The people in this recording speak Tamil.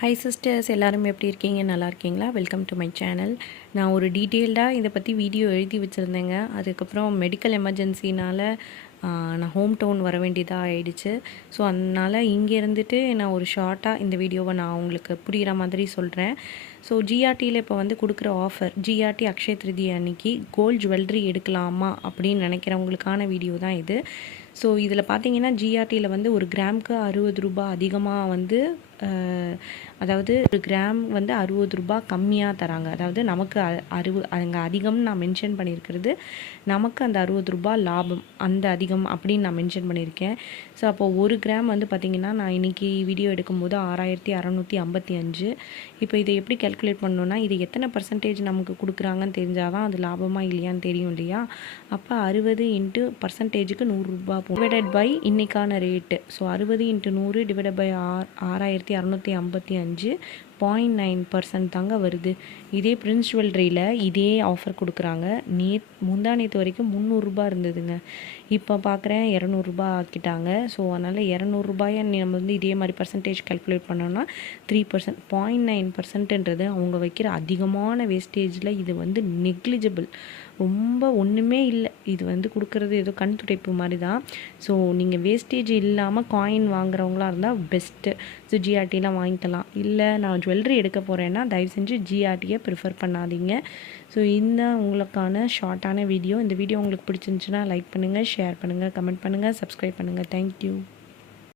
ஹை சிஸ்டர்ஸ் எல்லோரும் எப்படி இருக்கீங்க? நல்லா இருக்கீங்களா? வெல்கம் டு மை சேனல் நான் ஒரு டீட்டெயில்டாக இதை பற்றி வீடியோ எழுதி வச்சுருந்தேங்க. அதுக்கப்புறம் மெடிக்கல் எமர்ஜென்சினால் நான் ஹோம் டவுன் வர வேண்டியதாக ஆயிடுச்சு. ஸோ அதனால் இங்கே இருந்துட்டு நான் ஒரு ஷார்ட்டாக இந்த வீடியோவை நான் உங்களுக்கு புரிகிற மாதிரி சொல்கிறேன் ஸோ ஜிஆர்டியில் இப்போ வந்து கொடுக்குற ஆஃபர் ஜிஆர்டி அக்ஷய திருதி அன்னைக்கு கோல்ட் ஜுவல்லரி எடுக்கலாமா அப்படின்னு நினைக்கிறவங்களுக்கான வீடியோ தான் இது. ஸோ இதில் பார்த்தீங்கன்னா ஜிஆர்டியில் வந்து ஒரு கிராமுக்கு அறுபது ரூபாய் அதிகமாக வந்து அதாவது ஒரு கிராம் வந்து அறுபது ரூபாய் கம்மியாக தராங்க. அதாவது நமக்கு அ- அறுபது அங்கே அதிகம்னு நான் மென்ஷன் பண்ணியிருக்கிறது நமக்கு அந்த அறுபது ரூபாய் லாபம் அந்த அதிகம் அப்படின்னு நான் மென்ஷன் பண்ணியிருக்கேன். ஸோ அப்போ ஒரு கிராம் வந்து பார்த்திங்கன்னா நான் இன்னைக்கு வீடியோ எடுக்கும்போது ஆறாயிரத்தி அறநூற்றி ஐம்பத்தி அஞ்சு. இப்போ இதை எப்படி கால்குலேட் பண்ணணும்னா இது எத்தனை பர்சன்டேஜ் நமக்கு கொடுக்குறாங்கன்னு தெரிஞ்சால் தான் அது லாபமாக இல்லையான்னு தெரியும் இல்லையா? அப்போ அறுபது இன்ட்டு பர்சன்டேஜுக்கு நூறுரூபா டிவைடட் பை இன்னைக்கான ரேட்டு ஸோ அறுபது இன்ட்டு நூறு டிவைடட் பை ஆர் ஆறாயிரத்தி அறநூற்றி ஐம்பத்தி அஞ்சு பாயிண்ட் நைன் பர்சன்ட் தாங்க வருது. இதே பிரின்ஸ் ஜுவல்லரியில் இதே ஆஃபர் கொடுக்குறாங்க. நே முந்தா நேற்று வரைக்கும் முந்நூறுரூபா இருந்ததுங்க. இப்போ பார்க்குறேன் இரநூறுபா ஆக்கிட்டாங்க. ஸோ அதனால் இரநூறுபாயை நம்ம வந்து இதே மாதிரி பர்சன்டேஜ் கால்குலேட் பண்ணோம்னா த்ரீ பர்சன்ட் பாயிண்ட் நைன் பர்சன்ட்ன்றது அவங்க வைக்கிற அதிகமான வேஸ்டேஜில் இது வந்து நெக்லிஜிபிள் ரொம்ப ஒன்றுமே இல்லை. இது வந்து கொடுக்குறது ஏதோ கண் துடைப்பு மாதிரி தான். ஸோ நீங்கள் வேஸ்டேஜ் இல்லாமல் காயின் வாங்குறவங்களா இருந்தால் பெஸ்ட்டு ஸோ ஜிஆர்டிலாம் வாங்கிக்கலாம். இல்லை நான் ஜுவல்லரி எடுக்க போகிறேன்னா தயவு செஞ்சு ஜிஆர்டியை ப்ரிஃபர் பண்ணாதீங்க. ஸோ இந்த உங்களுக்கான ஷார்ட்டான வீடியோ இந்த வீடியோ உங்களுக்கு பிடிச்சிருந்துச்சுன்னா லைக் பண்ணுங்கள் ஷேர் பண்ணுங்கள் கமெண்ட் பண்ணுங்கள் சப்ஸ்கிரைப் பண்ணுங்கள் தேங்க்யூ